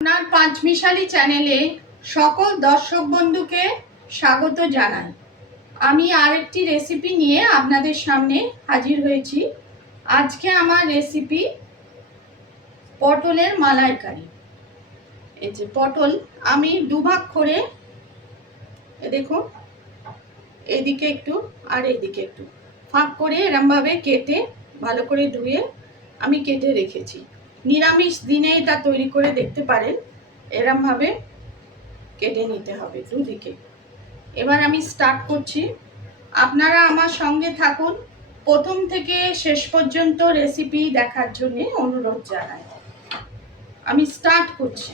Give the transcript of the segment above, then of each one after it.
আপনার পাঁচমিশালি চ্যানেলে সকল দর্শক বন্ধুকে স্বাগত জানাই। আমি আরেকটি রেসিপি নিয়ে আপনাদের সামনে হাজির হয়েছি। আজকে আমার রেসিপি পটলের মালাইকারি। এই যে পটল আমি দুভাগ করে, দেখুন এইদিকে একটু আর এইদিকে একটু ফাঁক করে এরমভাবে কেটে ভালো করে ধুয়ে আমি কেটে রেখেছি। নিরামিষ দিনে এটা তৈরি করে দেখতে পারেন। এরমভাবে কেটে নিতে হবে দুদিকে। এবার আমি স্টার্ট করছি। আপনারা আমার সঙ্গে থাকুন, প্রথম থেকে শেষ পর্যন্ত রেসিপি দেখার জন্য অনুরোধ জানাই। আমি স্টার্ট করছি।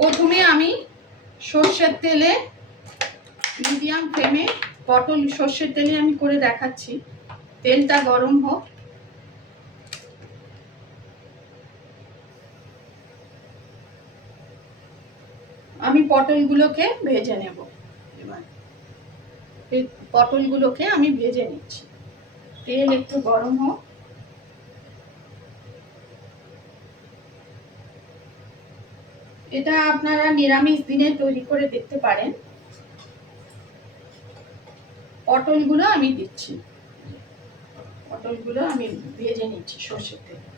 প্রথমে আমি সর্ষের তেলে মিডিয়াম ফ্লেমে পটল সর্ষের তেলে আমি করে দেখাচ্ছি। তেলটা গরম হোক। আমি পটলগুলোকে ভেজে নেব। এবার এই পটলগুলোকে আমি ভেজে নিচ্ছি। তেল একটু গরম হোক। এটা আপনারা নিরামিষ দিনে তৈরি করে দেখতে পারেন। পটলগুলো আমি দিচ্ছি, পটলগুলো আমি ভেজে নিচ্ছি সর্ষের তেলে।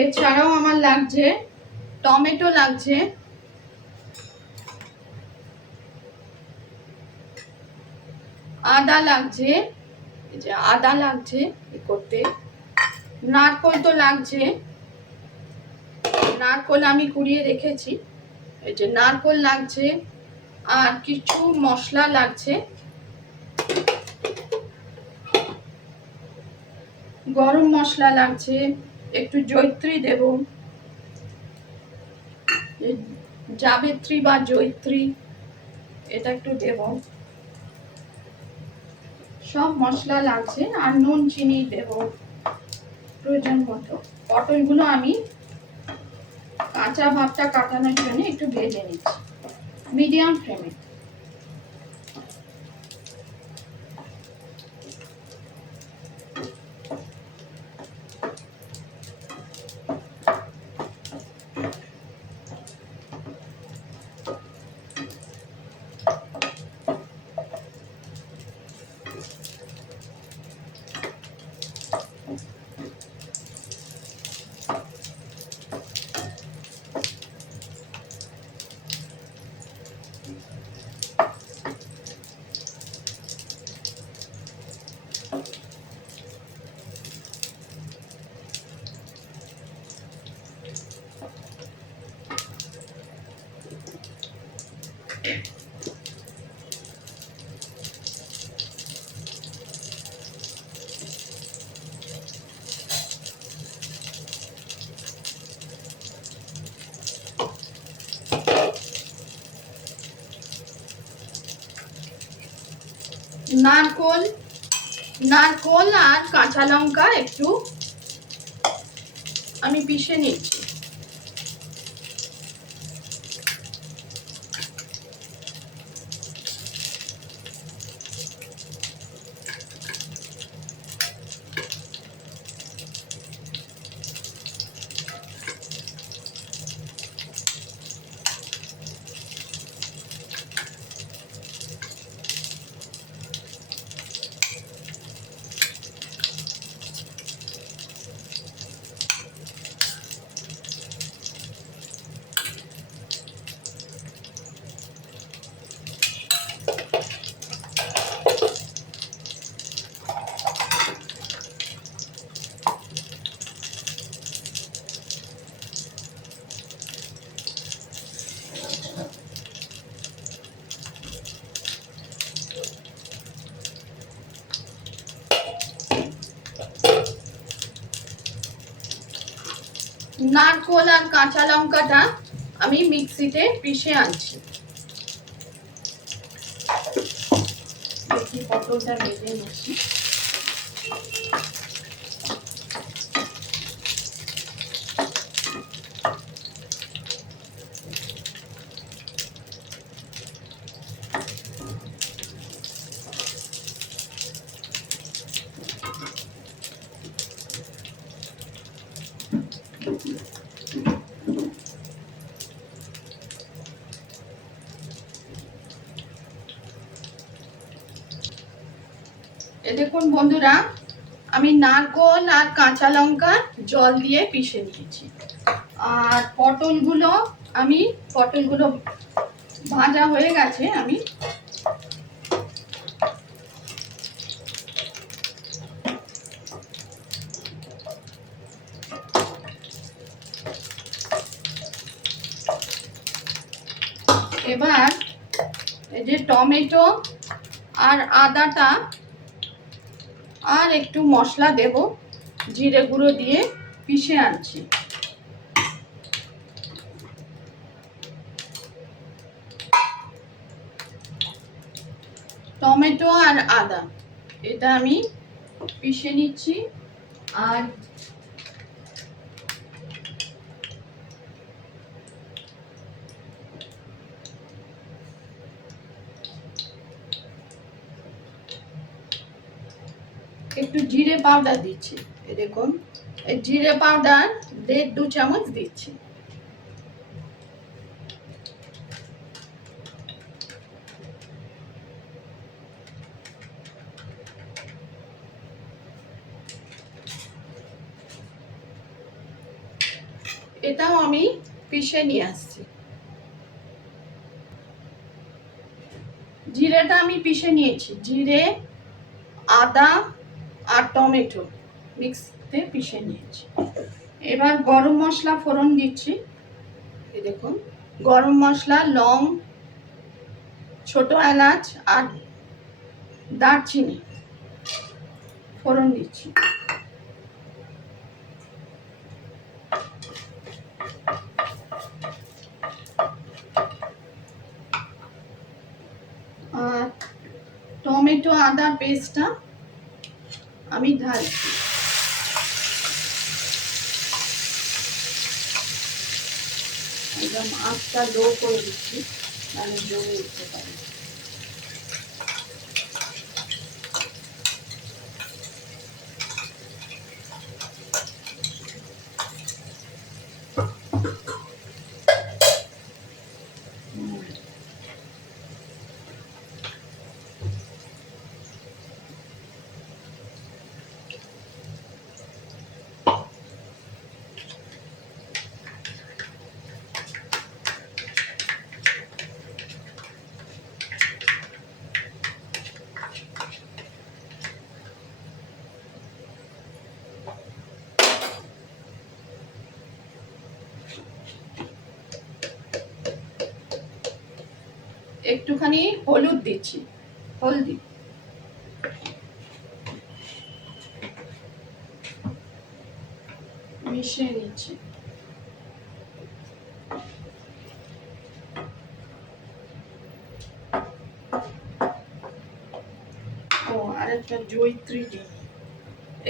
এছাড়াও আমার লাগছে টমেটো, লাগছে আদা, লাগছে এই যে আদা লাগছে করতে, নারকোল তো লাগছে, নারকোল আমি কুড়িয়ে রেখেছি। এই যে নারকোল লাগছে, আর কিছু মশলা লাগছে। গরম মশলা লাগছে, একটু জয়িত্রী দেব, জাবিত্রী বা জয়িত্রী এটা একটু দেব। সব মশলা লাগছে, আর নুন চিনি দেব প্রয়োজন মতো। পটলগুলো আমি কাঁচা ভাবটা কাটানোর জন্য একটু ভেজে নিচ্ছি মিডিয়াম ফ্লেমে। নারকোল আর কাঁচা লঙ্কা একটু আমি পিষে নিচ্ছি। নারকোল আর কাঁচা লঙ্কাটা আমি মিক্সিতে পিষে আনছি। দেখি পটলটা ভেজে নিচ্ছি। দেখুন বন্ধুরা, আমি নারকোল আর কাঁচা লঙ্কা জল দিয়ে পিষে নিয়েছি। আর পটলগুলো ভাজা হয়ে গেছে। আমি এবার এই যে টমেটো আর আদাটা আর একটু মশলা দেব, জিরে গুঁড়ো দিয়ে পিষে আনছি। টমেটো আর আদা এটা আমি পিষে নিচ্ছি। আর একটু জিরে পাউডার দিচ্ছি। এই দেখুন, এই জিরে পাউডার 1.5-2 চামচ দিচ্ছি। এটাও আমি পিষে নিয়ে আসছি। জিরেটা আমি পিষে নিয়েছি, জিরে, আদা আর টমেটো মিক্সিতে পিষে নিয়েছি। এবার গরম মশলা ফোড়ন দিচ্ছি। এই দেখুন, গরম মশলা, লং, ছোট এলাচ আর দারচিনি ফোড়ন দিচ্ছি। আর টমেটো আদা পেস্টটা আমি ঢালছি। একদম আঁচটা লো করে দিচ্ছি, তাহলে জমে উঠতে পারে। একটুখানি হলুদ দিচ্ছি, হলদি। মিশিয়ে নিচ্ছি। ও আরেকটা জয়িত্রী দিই,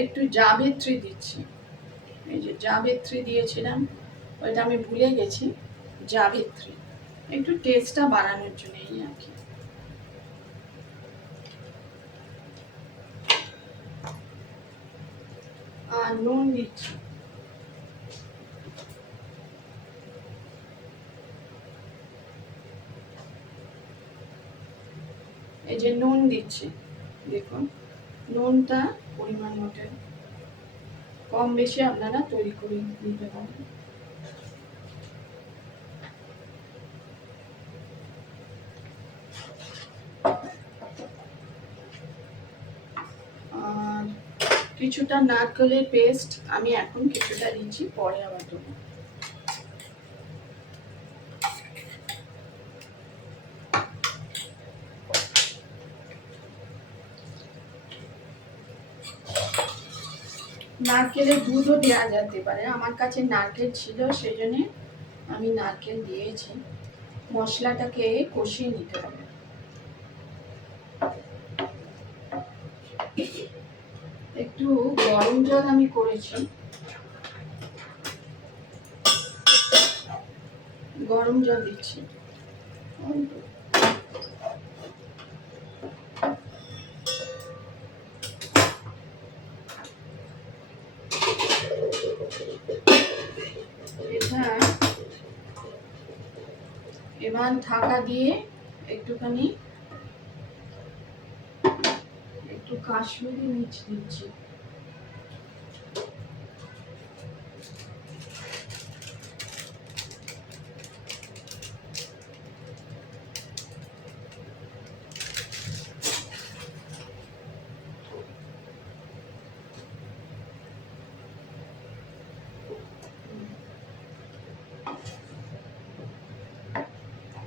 একটু জাবিত্রী দিচ্ছি। এই যে জাবিত্রী দিয়েছিলাম, ওইটা আমি ভুলে গেছি। জাবিত্রী একটু টেস্টটা বাড়ানোর জন্য এই আর কি। আর নুন দিচ্ছি। এই যে নুন দিচ্ছি, দেখুন নুনটা পরিমাণ মতো, কম বেশি আপনারা তৈরি করে নিতে পারেন। আর কিছুটা নারকেলের পেস্ট আমি এখন কিছুটা দিচ্ছি, পরে আবার দেবো। নারকেলের দুধও দেওয়া যেতে পারে, আমার কাছে নারকেল ছিল সেই জন্য আমি নারকেল দিয়েছি। মশলাটাকে কষিয়ে নিতে হবে। একটু গরম জল আমি করেছি, গরম জল দিচ্ছি। এটা এবার ঢাকা দিয়ে একটু কাশ্মীরি মির্চ দিচ্ছি।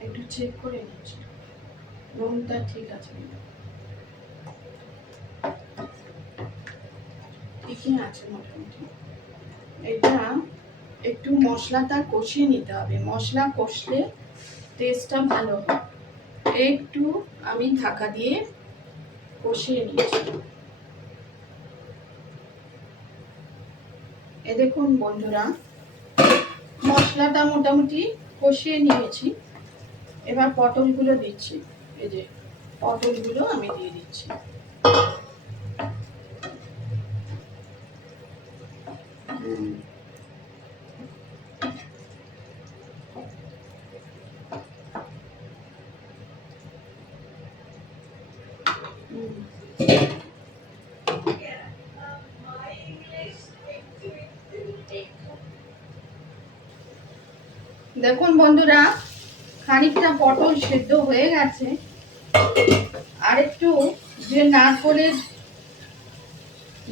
একটু চেক করে নিচ্ছি নুনটা ঠিক আছে ঠিকই আছে মোটামুটি। এটা একটু মশলাটা কষিয়ে নিতে হবে, মশলা কষলে টেস্টটা ভালো হয়। একটু আমি ঢাকা দিয়ে কষিয়ে নিয়েছি। এ দেখুন বন্ধুরা, মশলাটা মোটামুটি কষিয়ে নিয়েছি। এবার পটলগুলো দিচ্ছি। এই যে পটলগুলো আমি দিয়ে দিচ্ছি। দেখুন বন্ধুরা, খানিকটা পটল সেদ্ধ হয়ে গেছে। আরেকটু যে নারকোলের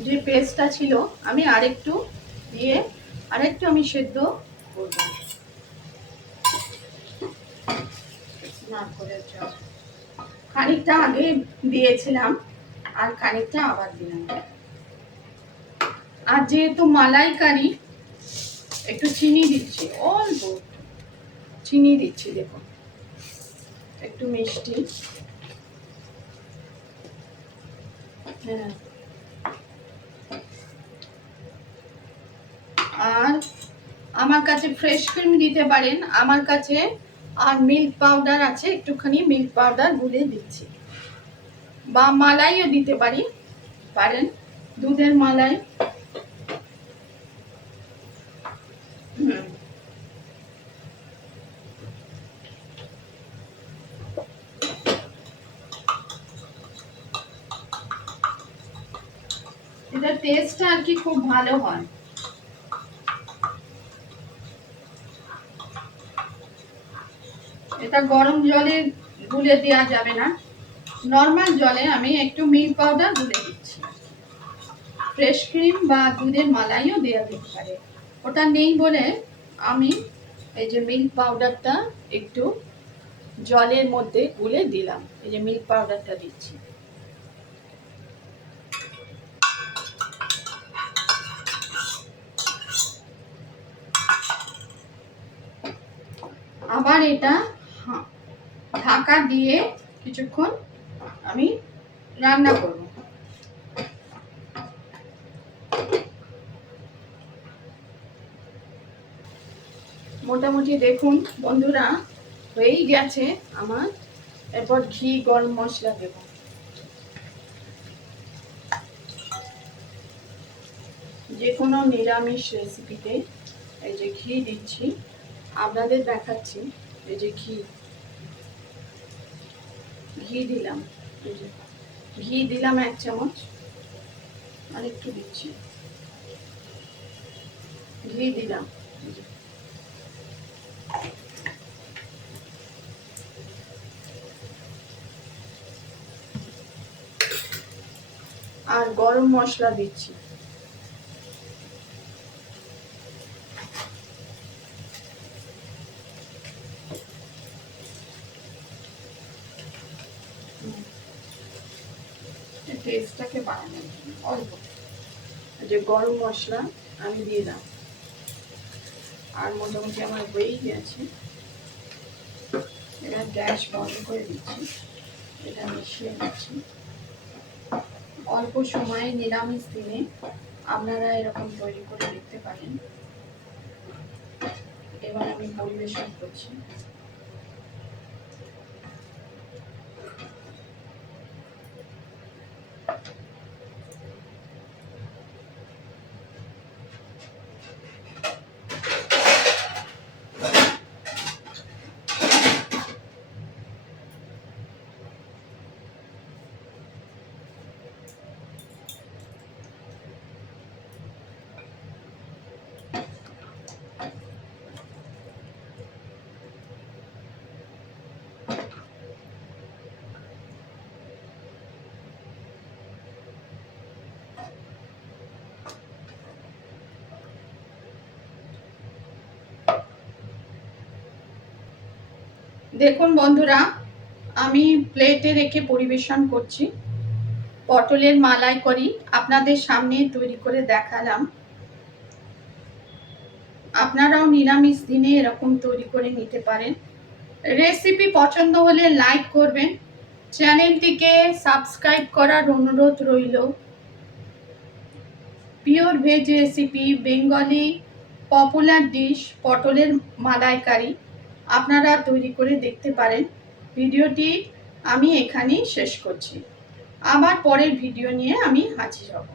যে পেস্টটা ছিল আমি আরেকটু দিয়ে আরেকটু আমি সেদ্ধ করব। নারকোলের জল খানিকটা আগে দিয়েছিলাম আর খানিকটা আবার দিলাম। আর যেহেতু মালাইকারি একটু চিনি দিচ্ছি, অল্প চিনি দিচ্ছি। দেখুন একটু মিষ্টি। হ্যাঁ, আর আমার কাছে ফ্রেশ ক্রিম দিতে পারেন, আমার কাছে আর মিল্ক পাউডার আছে, একটুখানি মিল্ক পাউডার গুলে দিচ্ছি। বা মালাইও দিতে পারেন, দুধের মালাই। এটা টেস্টটা আর কি খুব ভালো হয়। এটা গরম জলে গুলে দেওয়া যাবে না, নর্মাল জলে আমি একটু মিল্ক পাউডার গুলে দিচ্ছি। ফ্রেশ ক্রিম বা দুধের মালাইও দেওয়া যেতে পারে, ওটা নেই বলে আমি এই যে মিল্ক পাউডারটা একটু জলের মধ্যে গুলে দিলাম। এই যে মিল্ক পাউডারটা দিচ্ছি। আবার এটা ঢাকা দিয়ে কিছুক্ষণ আমি রান্না করব। মোটামুটি দেখুন বন্ধুরা হয়েই গেছে আমার। এরপর ঘি গরম মশলা দেব। যে কোনো নিরামিষ রেসিপিতে এই যে ঘি দিচ্ছি, আপনাদের দেখাচ্ছি। এই যে ঘি দিলাম, এই যে ঘি দিলাম 1 চামচ, আর একটু দিচ্ছি ঘি দিলাম। আর গরম মশলা দিচ্ছি। টেস্টটাকে বাড়ানোর জন্য অল্প যে গরম মশলা আমি দিলাম। আর মোটামুটি আমার হয়েই গেছে। এবার গ্যাস বন্ধ করে দিচ্ছি, এটা মিশিয়ে দিচ্ছি। অল্প সময়ে নিরামিষ দিনে আপনারা এরকম তৈরি করে দেখতে পারেন। এবার আমি পরিবেশন করছি। দেখুন বন্ধুরা, আমি প্লেটে রেখে পরিবেশন করছি। পটলের মালাইকারি আপনাদের সামনে তৈরি করে দেখালাম। আপনারাও নিরামিষ দিনে এরকম তৈরি করে নিতে পারেন। রেসিপি পছন্দ হলে লাইক করবেন, চ্যানেলটিকে সাবস্ক্রাইব করার অনুরোধ রইল। Pure veg recipe, Bengali popular dish পটলের মালাইকারি আপনারা তৈরি করে দেখতে পারেন। ভিডিওটি আমি এখানেই শেষ করছি। আবার পরের ভিডিও নিয়ে আমি হাজির হব।